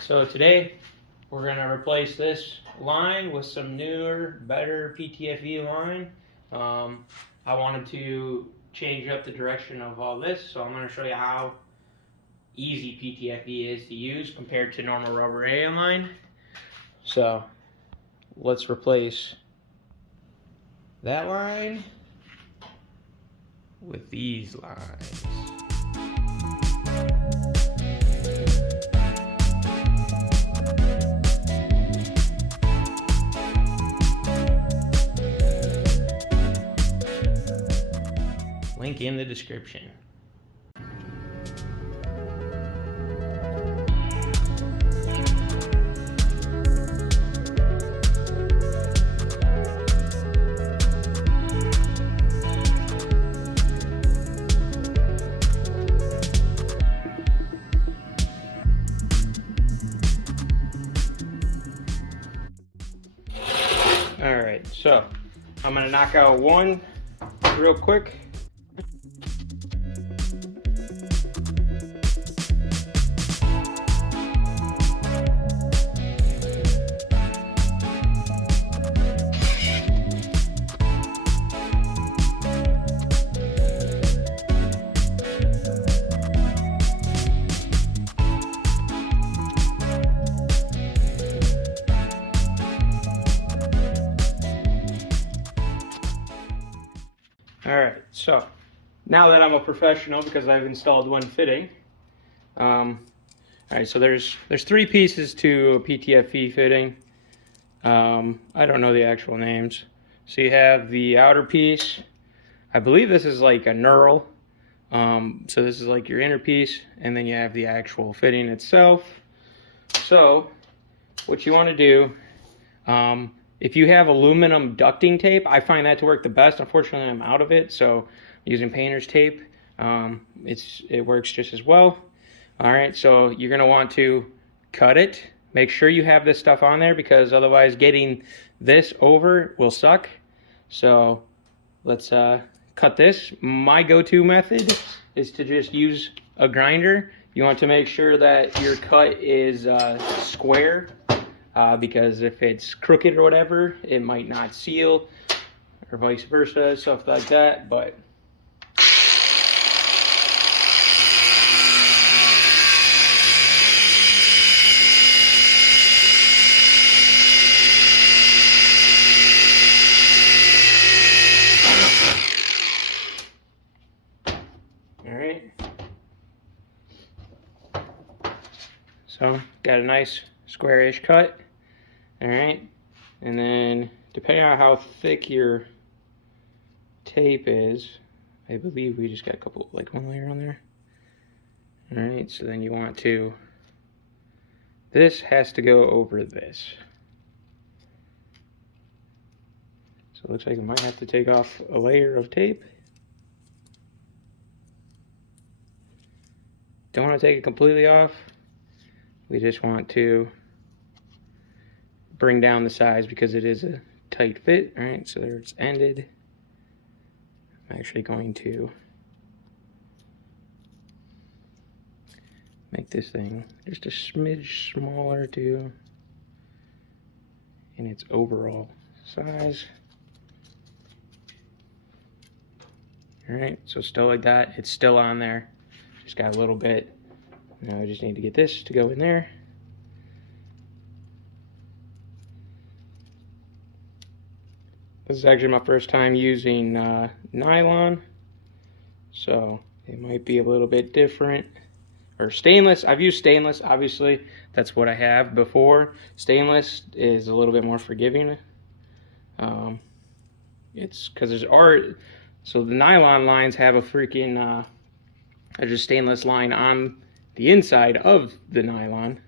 Alright, so today we're going to replace this line with some newer, better PTFE line. I wanted to change up the direction of all this, so I'm going to show you how easy PTFE is to use compared to normal rubber AN line. So let's replace that line with these lines. Link in the description. Alright, so I'm going to knock out one real quick. Alright, so now that I'm a professional, because I've installed one fitting, alright, so there's three pieces to a PTFE fitting. I don't know the actual names. So you have the outer piece. I believe this is like a knurl. So this is like your inner piece, and then you have the actual fitting itself. So what you want to do, if you have aluminum ducting tape, I find that to work the best. Unfortunately, I'm out of it, so I'm using painter's tape. It works just as well. All right, so you're gonna want to cut it. Make sure you have this stuff on there, because otherwise getting this over will suck. So let's cut this. My go-to method is to just use a grinder. You want to make sure that your cut is square. Because if it's crooked or whatever, it might not seal, or vice versa, stuff like that. But all right, so got a nice squarish cut. All right, and then depending on how thick your tape is, I believe we just got a couple, like one layer on there. All right, so then you want to, this has to go over this. So it looks like I might have to take off a layer of tape. Don't want to take it completely off. We just want to bring down the size, because it is a tight fit. All right, so there it's ended. I'm actually going to make this thing just a smidge smaller too in its overall size. All right, so still like that, it's still on there. Just got a little bit. Now I just need to get this to go in there. This is actually my first time using nylon, so it might be a little bit different. Or stainless. I've used stainless, obviously. That's what I have before. Stainless is a little bit more forgiving. It's because there's art. So the nylon lines have a freaking there's a stainless line on the inside of the nylon.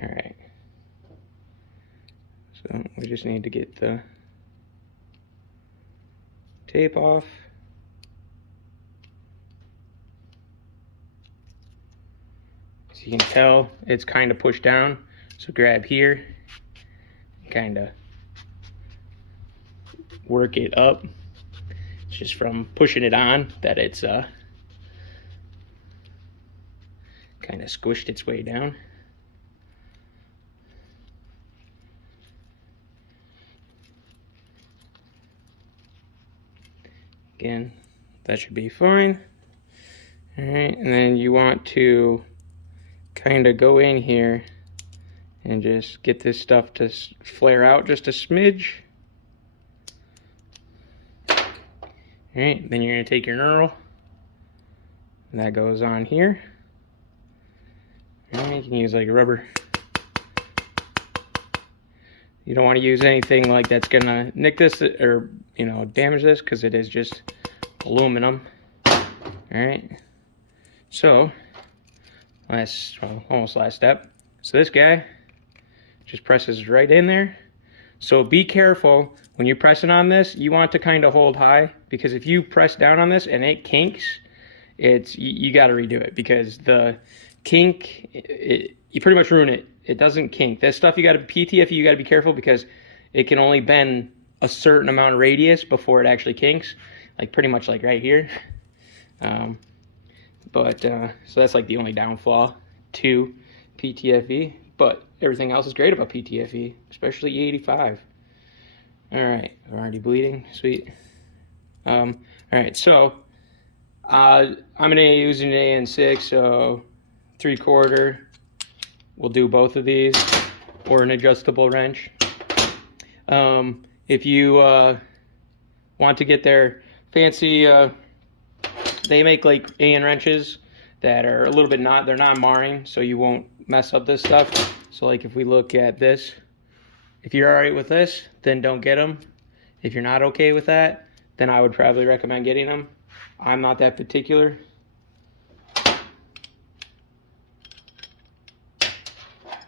All right, so we just need to get the tape off. So you can tell it's kind of pushed down. So grab here, kind of work it up. It's just from pushing it on that it's kind of squished its way down. Again, that should be fine. All right, and then you want to kind of go in here and just get this stuff to flare out just a smidge. All right, then you're gonna take your knurl, and that goes on here. All right, you can use like a rubber. You don't want to use anything like that's gonna nick this or, you know, damage this, because it is just aluminum. All right, so almost last step. So this guy just presses right in there. So be careful when you're pressing on this. You want to kind of hold high, because if you press down on this and it kinks, you got to redo it, because the kink, you pretty much ruin it. It doesn't kink. This stuff, PTFE, you got to be careful, because it can only bend a certain amount of radius before it actually kinks, like pretty much like right here. So that's like the only downfall to PTFE, but everything else is great about PTFE, especially E85. All right, I'm already bleeding, sweet. All right, so I'm gonna use an AN6, so 3/4. We'll do both of these, or an adjustable wrench. If you want to get their fancy, they make like AN wrenches that are a little bit they're non-marring, so you won't mess up this stuff. So like if we look at this, if you're all right with this, then don't get them. If you're not okay with that, then I would probably recommend getting them. I'm not that particular.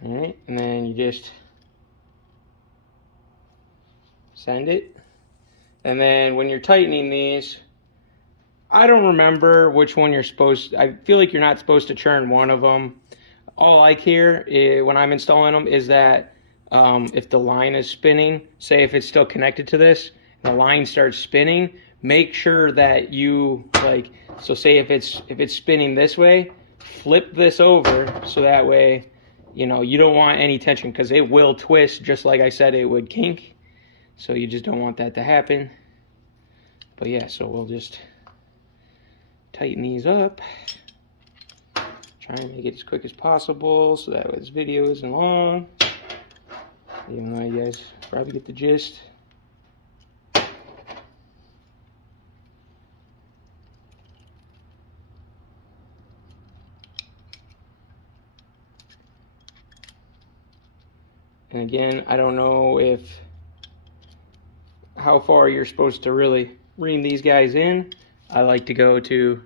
All right, and then you just send it. And then when you're tightening these, I don't remember which one you're supposed to, I feel like you're not supposed to churn one of them. All I care when I'm installing them is that if the line is spinning, say if it's still connected to this, and the line starts spinning, make sure that you so say if it's spinning this way, flip this over, so that way, you know, you don't want any tension, because it will twist, just like I said it would kink. So you just don't want that to happen. But yeah, so we'll just tighten these up. Try and make it as quick as possible, so that way this video isn't long. Even though you guys probably get the gist. And again, I don't know how far you're supposed to really ream these guys in. I like to go to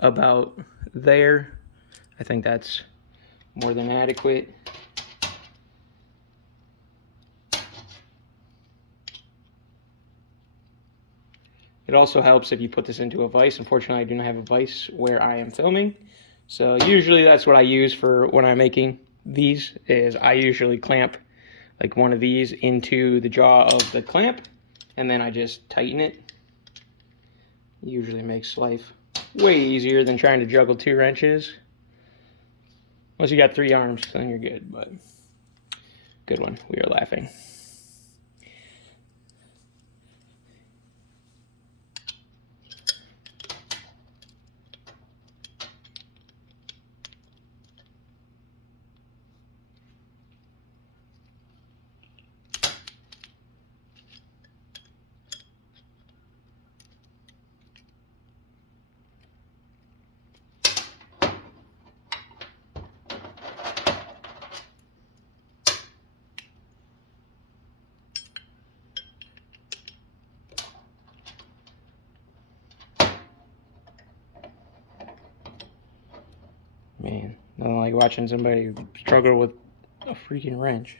about there. I think that's more than adequate. It also helps if you put this into a vise. Unfortunately, I do not have a vise where I am filming. So usually that's what I use for when I'm making these, is I usually clamp like one of these into the jaw of the clamp, and then I just tighten it. Usually makes life way easier than trying to juggle 2 wrenches. Unless you got 3 arms, then you're good, but good one. We are laughing. Man, nothing like watching somebody struggle with a freaking wrench.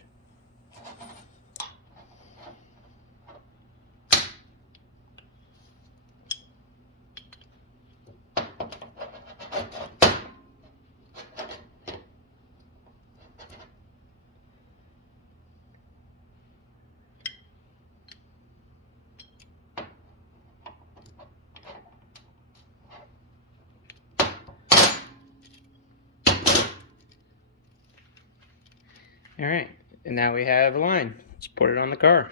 All right, and now we have a line. Let's put it on the car.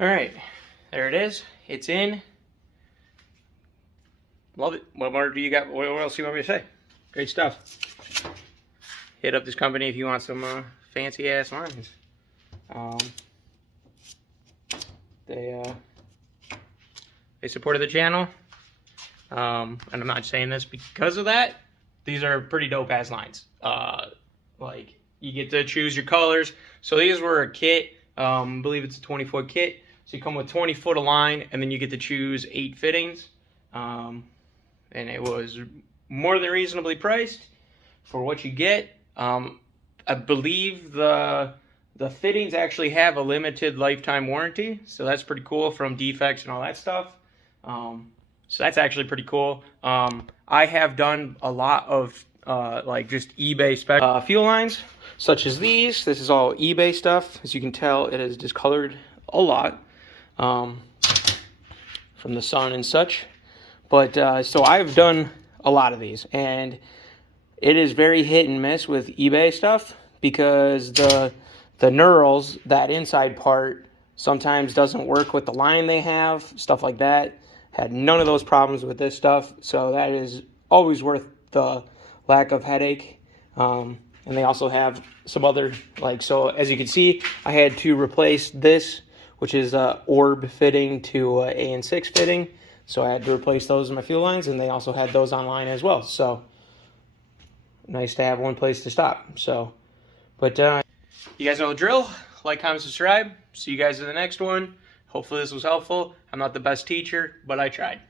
All right, there it is. It's in. Love it. What more do you got? What else do you want me to say? Great stuff. Hit up this company if you want some fancy ass lines. They supported the channel, and I'm not saying this because of that. These are pretty dope ass lines. Like you get to choose your colors. So these were a kit. I believe it's a 20-foot kit. So you come with 20 foot of line, and then you get to choose 8 fittings. And it was more than reasonably priced for what you get. I believe the fittings actually have a limited lifetime warranty, so that's pretty cool from defects and all that stuff. So that's actually pretty cool. I have done a lot of like just eBay spec fuel lines, such as these. This is all eBay stuff. As you can tell, it is discolored a lot from the sun and such. But so I've done a lot of these, and it is very hit and miss with eBay stuff because the knurls, that inside part, sometimes doesn't work with the line they have, stuff like that. Had none of those problems with this stuff, so that is always worth the lack of headache. And they also have some other, like, so as you can see, I had to replace this, which is a orb fitting to a AN6 fitting. So I had to replace those in my fuel lines, and they also had those online as well. So nice to have one place to stop. So, but you guys know the drill. Like, comment, subscribe. See you guys in the next one. Hopefully this was helpful. I'm not the best teacher, but I tried.